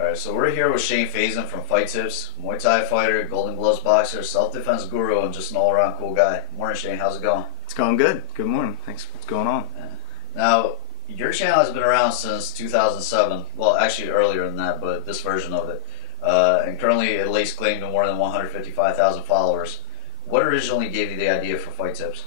Alright, so we're here with Shane Fazen from Fight Tips, Muay Thai fighter, Golden Gloves boxer, self-defense guru, and just an all-around cool guy. Morning, Shane. How's it going? It's going good. Good morning. Thanks. What's going on? Yeah. Now, your channel has been around since 2007. Well, actually earlier than that, but this version of it. And currently it lays claim to more than 155,000 followers. What originally gave you the idea for Fight Tips?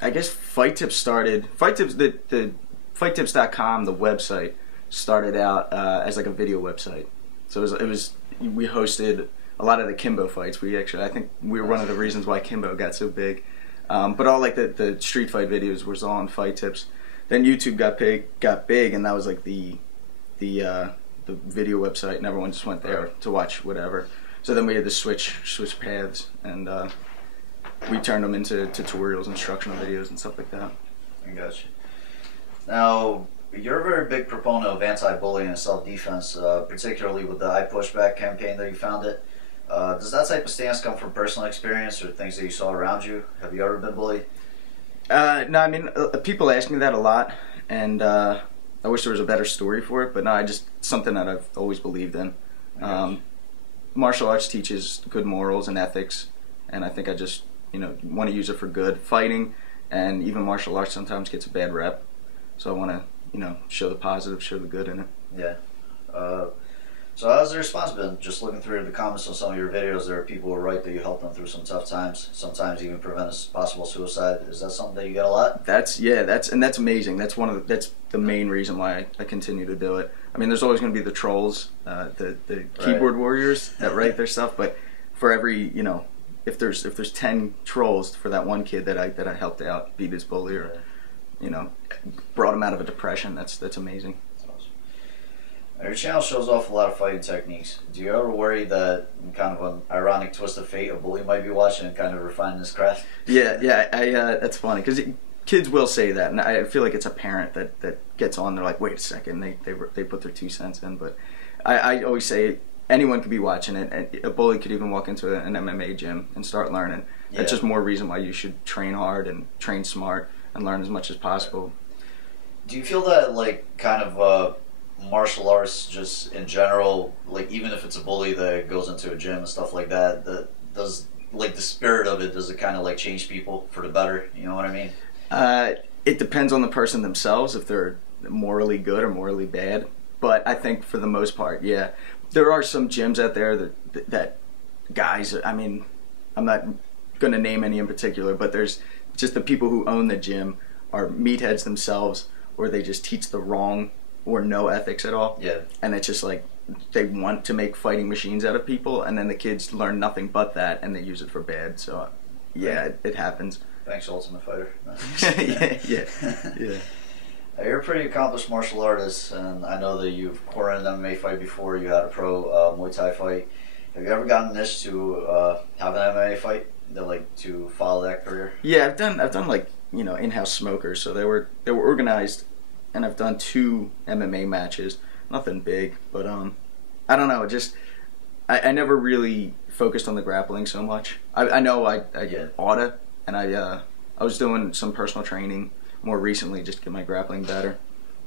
I guess Fight Tips started. Fight Tips, the FightTips.com, the website, started out as like a video website. So we hosted a lot of the Kimbo fights. I think we were one of the reasons why Kimbo got so big. But all like the street fight videos was all on Fight Tips. Then YouTube got big, and that was like the video website, and everyone just went there to watch whatever. So then we had to switch paths, and we turned them into tutorials, instructional videos, and stuff like that. I got you. Now, you're a very big proponent of anti-bullying and self-defense, particularly with the I Push Back campaign that you founded. Does that type of stance come from personal experience or things that you saw around you? Have you ever been bullied? No, I mean, people ask me that a lot, and I wish there was a better story for it, but no, it's something that I've always believed in. Martial arts teaches good morals and ethics, and I think I just, want to use it for good. Fighting and even martial arts sometimes gets a bad rep, so I want to, show the positive, show the good in it. Yeah. So how's the response been? Just looking through the comments on some of your videos, there are people who write that you helped them through some tough times, sometimes even prevent a possible suicide. Is that something that you get a lot? That's amazing. That's that's the main reason why I continue to do it. I mean, there's always going to be the trolls, the keyboard warriors that write their stuff, but for every, if there's 10 trolls for that one kid that I helped out, beat his bully, or brought him out of a depression, that's amazing. Your channel shows off a lot of fighting techniques. Do you ever worry that, in kind of an ironic twist of fate, a bully might be watching and kind of refining his craft? Yeah, that's funny, because kids will say that, and I feel like it's a parent that gets on, they're like, wait a second, they put their 2 cents in, but I always say anyone could be watching it, and a bully could even walk into an MMA gym and start learning. Yeah. That's just more reason why you should train hard and train smart and learn as much as possible. Do you feel that, like, kind of martial arts just in general, like even if it's a bully that goes into a gym and stuff like that, does like the spirit of it, does it kind of like change people for the better? You know what I mean? It depends on the person themselves, if they're morally good or morally bad. But I think for the most part, yeah. There are some gyms out there that guys, I mean, I'm not going to name any in particular, but there's just the people who own the gym are meatheads themselves, or they just teach the wrong or no ethics at all. Yeah. And it's just like they want to make fighting machines out of people, and then the kids learn nothing but that, and they use it for bad. So, yeah, it happens. Thanks, Ultimate Fighter. yeah. You're a pretty accomplished martial artist, and I know that you've quartered an MMA fight before. You had a pro Muay Thai fight. Have you ever gotten an itch to have an MMA fight, to follow that career? Yeah, I've done like in-house smokers, so they were organized. And I've done 2 MMA matches, nothing big, but I don't know, I never really focused on the grappling so much. I know I oughta, and I was doing some personal training more recently just to get my grappling better,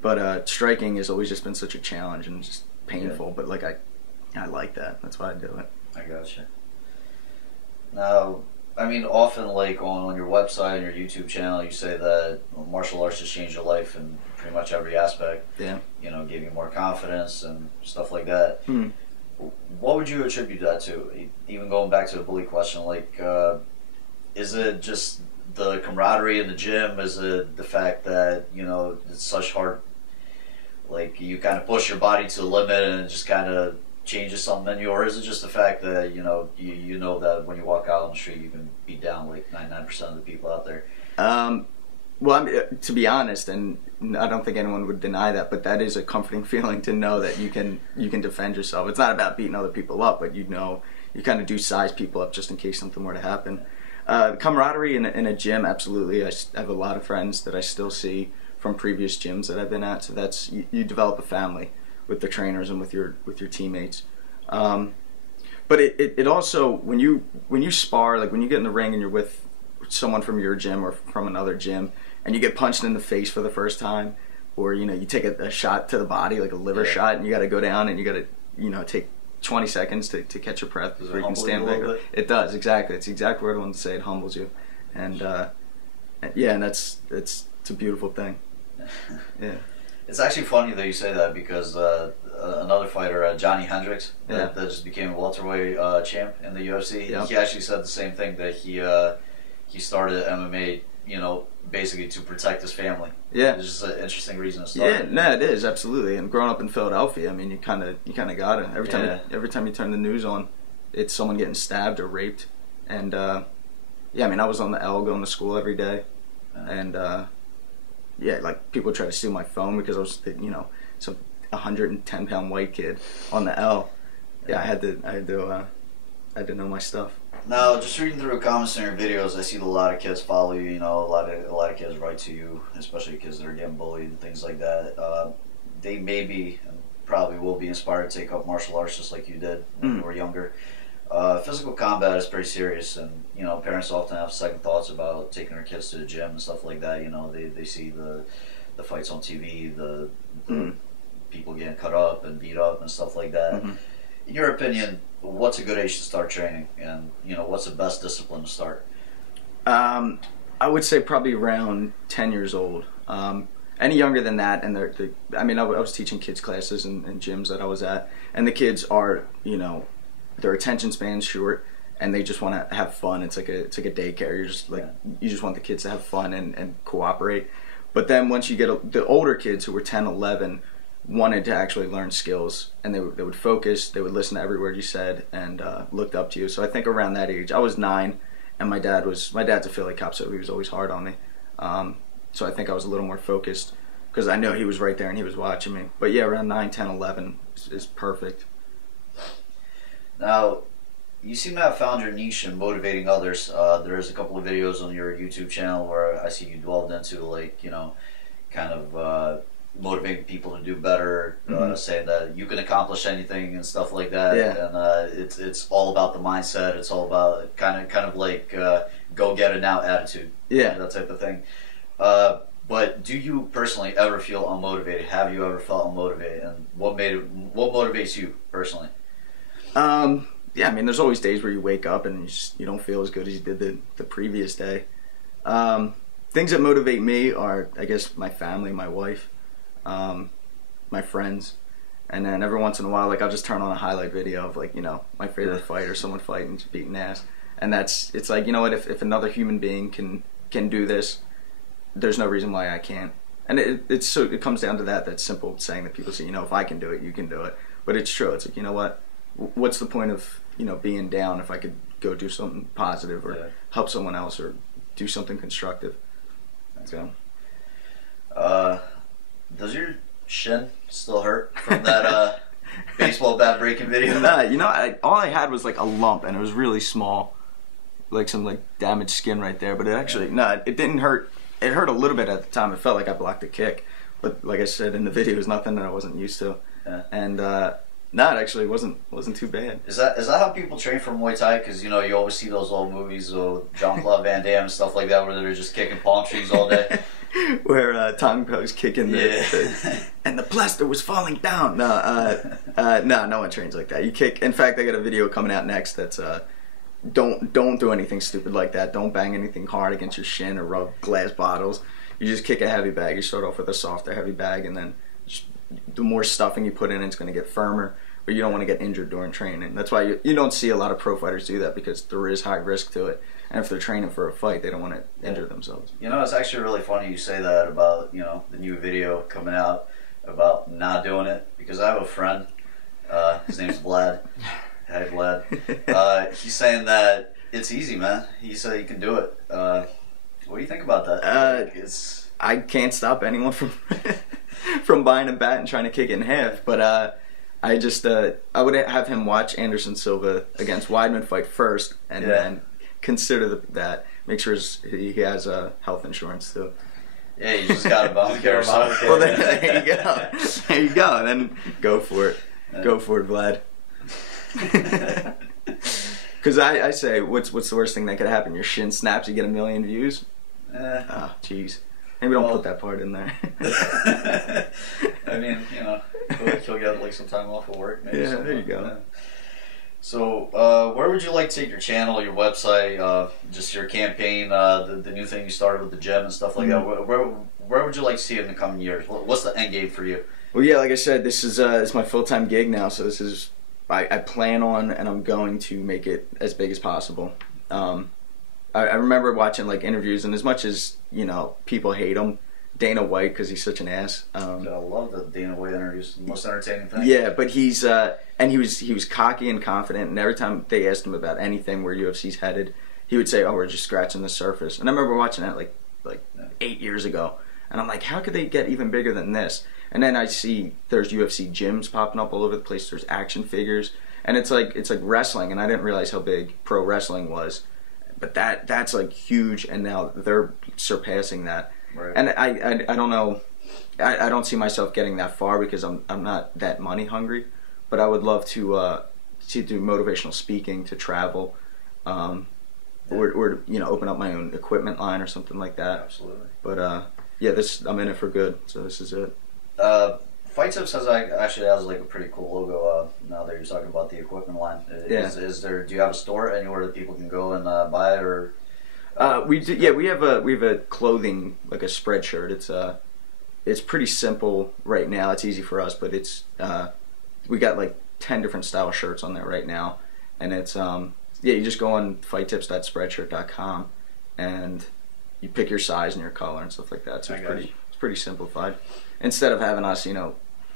but striking has always just been such a challenge and just painful, but like I like that, that's why I do it. I gotcha. Now, I mean, often like on your website and your YouTube channel, you say that martial arts has changed your life in pretty much every aspect. Yeah. Gave you more confidence and stuff like that. Mm. What would you attribute that to? Even going back to the bully question, like, is it just the camaraderie in the gym? Is it the fact that, it's such hard, like, you kind of push your body to the limit and it just kind of changes something in you, or is it just the fact that you know that when you walk out on the street you can beat down like 99% of the people out there? Well, to be honest, and I don't think anyone would deny that, but that is a comforting feeling to know that you can defend yourself. It's not about beating other people up, but you kind of do size people up just in case something were to happen. Camaraderie in a gym, absolutely. I have a lot of friends that I still see from previous gyms that I've been at, so that's you develop a family with the trainers and with your teammates. But it also, when you spar, like when you get in the ring and you're with someone from your gym or from another gym and you get punched in the face for the first time, or you take a shot to the body, like a liver shot, and you got to go down and you got to take 20 seconds to catch your breath before you can stand back up. Bit? It does, exactly. It's the exact word I want to say. It humbles you. And yeah, and it's a beautiful thing. Yeah. It's actually funny that you say that because another fighter, Johnny Hendricks, that just became a welterweight champ in the UFC. Yep. He actually said the same thing, that he started MMA, basically to protect his family. Yeah, it's just an interesting reason to start. Yeah, no, it is absolutely. And growing up in Philadelphia, I mean, you kind of got it. Every time you turn the news on, it's someone getting stabbed or raped. And yeah, I mean, I was on the L going to school every day, and yeah, like people try to steal my phone because I was, some 110-pound white kid on the L. Yeah, I had to know my stuff. Now, just reading through comments in your videos, I see a lot of kids follow you. A lot of kids write to you, especially kids that are getting bullied and things like that. They may be and probably will be inspired to take up martial arts just like you did when you were younger. Physical combat is pretty serious, and parents often have second thoughts about taking their kids to the gym and stuff like that. They see the fights on TV, the people getting cut up and beat up and stuff like that. In your opinion, what's a good age to start training, and what's the best discipline to start? I would say probably around 10 years old. Any younger than that, and I was teaching kids classes and gyms that I was at, and the kids are, their attention span's short, and they just want to have fun. It's like a daycare. You're just you just want the kids to have fun and cooperate. But then once you get the older kids who were 10, 11, wanted to actually learn skills, and they would focus, they would listen to every word you said, and looked up to you. So I think around that age, I was 9, and my dad's a Philly cop, so he was always hard on me. So I think I was a little more focused because I know he was right there and he was watching me. But yeah, around 9, 10, 11 is perfect. Now, you seem to have found your niche in motivating others. There's a couple of videos on your YouTube channel where I see you delved into kind of motivating people to do better, saying that you can accomplish anything and stuff like that. Yeah. And it's all about the mindset. It's all about kind of like go get it now attitude. Yeah, that type of thing. But do you personally ever feel unmotivated? Have you ever felt unmotivated? And what motivates you personally? Yeah, I mean, there's always days where you wake up and you don't feel as good as you did the previous day. Things that motivate me are, I guess, my family, my wife, my friends, and then every once in a while, I'll just turn on a highlight video of my favorite fight or someone fighting, just beating ass, and it's like, what, if another human being can do this, there's no reason why I can't. And it comes down to that simple saying that people say, if I can do it, you can do it. But it's true. It's like, what's the point of being down if I could go do something positive or help someone else or do something constructive? So, does your shin still hurt from that baseball bat breaking video? Nah, all I had was a lump, and it was really small, some damaged skin right there. But it actually, it didn't hurt. It hurt a little bit at the time. It felt like I blocked a kick, but like I said in the video, it was nothing that I wasn't used to. Yeah. And it actually wasn't too bad. Is that how people train for Muay Thai? Because you always see those old movies with Jean-Claude Van Damme and stuff like that, where they're just kicking palm trees all day. Where Tom was kicking and the plaster was falling down. No one trains like that. You kick. In fact, I got a video coming out next that's don't do anything stupid like that. Don't bang anything hard against your shin or rub glass bottles. You just kick a heavy bag. You start off with a softer heavy bag, and then the more stuffing you put in, it's going to get firmer. But you don't want to get injured during training. That's why you don't see a lot of pro fighters do that, because there is high risk to it. And if they're training for a fight, they don't want to injure themselves. It's actually really funny you say that about the new video coming out about not doing it, because I have a friend. His name's Vlad. Hi, Vlad. He's saying that it's easy, man. He said he can do it. What do you think about that? I can't stop anyone from from buying a bat and trying to kick it in half. But I would have him watch Anderson Silva against Weidman fight first, and then consider that. Make sure he has health insurance too. Yeah, you just got to volunteer. Well, there you go. There you go. Then go for it. Yeah. Go for it, Vlad. Because I say, what's the worst thing that could happen? Your shin snaps, you get 1 million views. Oh, jeez. Maybe don't put that part in there. I mean, He'll get like some time off of work. Maybe yeah, there you go. Yeah. So, where would you like to take your channel, your website, just your campaign, the new thing you started with the gym and stuff like that? Where would you like to see it in the coming years? What's the end game for you? Well, yeah, like I said, this is it's my full-time gig now, so this is I plan on and I'm going to make it as big as possible. I remember watching like interviews, and as much as people hate him, Dana White, because he's such an ass. I love the Dana White interviews. The most entertaining thing. Yeah, but he's and he was cocky and confident, and every time they asked him about anything where UFC's headed, he would say, "Oh, we're just scratching the surface." And I remember watching that like 8 years ago, and I'm like, how could they get even bigger than this? And then I see there's UFC gyms popping up all over the place. There's action figures, and it's like wrestling, and I didn't realize how big pro wrestling was. But that's like huge, and now they're surpassing that. Right. And I don't know, I don't see myself getting that far because I'm not that money hungry, but I would love to do motivational speaking, to travel, or open up my own equipment line or something like that. Absolutely. But I'm in it for good, so this is it. Fight Tips has like a pretty cool logo. Now that you're talking about the equipment line, is there? Do you have a store anywhere that people can go and buy it, or? We do. Yeah, we have a clothing, like a spreadshirt. It's pretty simple right now. It's easy for us, but we got like 10 different style shirts on there right now, and it's you just go on fighttips.spreadshirt.com and you pick your size and your color and stuff like that. So it's pretty simplified. Instead of having us,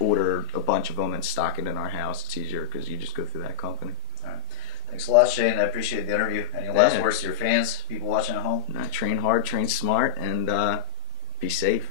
order a bunch of them and stock it in our house, it's easier because you just go through that company. All right. Thanks a lot, Shane. I appreciate the interview. Any last words to your fans, people watching at home? Train hard, train smart, and be safe.